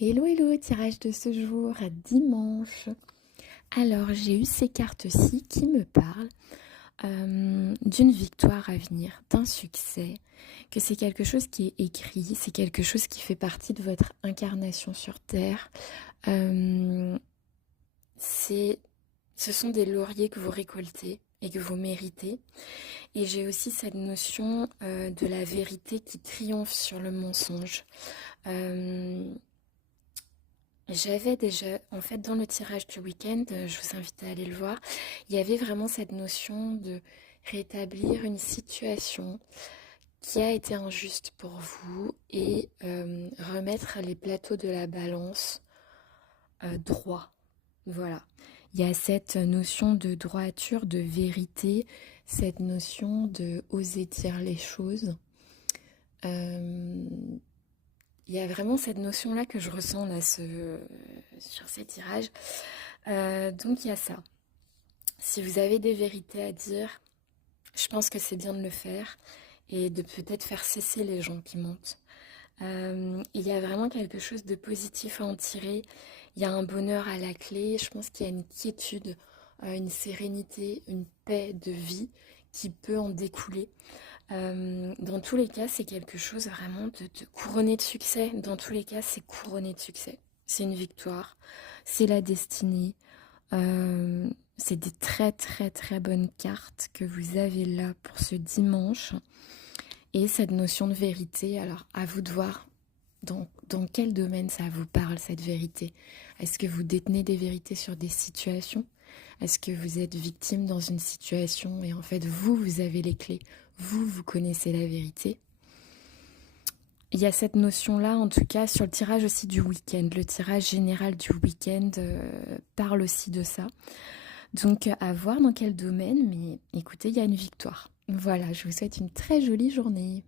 Hello, hello, tirage de ce jour, dimanche. Alors, j'ai eu ces cartes-ci qui me parlent d'une victoire à venir, d'un succès, que c'est quelque chose qui est écrit, c'est quelque chose qui fait partie de votre incarnation sur Terre. Euh, c'est, Ce sont des lauriers que vous récoltez et que vous méritez. Et j'ai aussi cette notion de la vérité qui triomphe sur le mensonge. Euh, J'avais déjà, en fait, dans le tirage du week-end, je vous invite à aller le voir, il y avait vraiment cette notion de rétablir une situation qui a été injuste pour vous et remettre les plateaux de la balance droit. Voilà. Il y a cette notion de droiture, de vérité, cette notion de oser dire les choses. Euh, il y a vraiment cette notion-là que je ressens là, sur ces tirages. Donc il y a ça. Si vous avez des vérités à dire, je pense que c'est bien de le faire et de peut-être faire cesser les gens qui mentent. Il y a vraiment quelque chose de positif à en tirer. Il y a un bonheur à la clé. Je pense qu'il y a une quiétude, une sérénité, une paix de vie qui peut en découler. Dans tous les cas, c'est quelque chose vraiment de couronné de succès. Dans tous les cas, c'est couronné de succès. C'est une victoire. C'est la destinée. Euh, c'est des très très très bonnes cartes que vous avez là pour ce dimanche. Et cette notion de vérité, alors à vous de voir dans quel domaine ça vous parle, cette vérité. Est-ce que vous détenez des vérités sur des situations? Est-ce que vous êtes victime dans une situation et en fait vous avez les clés, vous connaissez la vérité? Il y a cette notion-là, en tout cas, sur le tirage aussi du week-end. Le tirage général du week-end parle aussi de ça. Donc, à voir dans quel domaine, mais écoutez, il y a une victoire. Voilà, je vous souhaite une très jolie journée.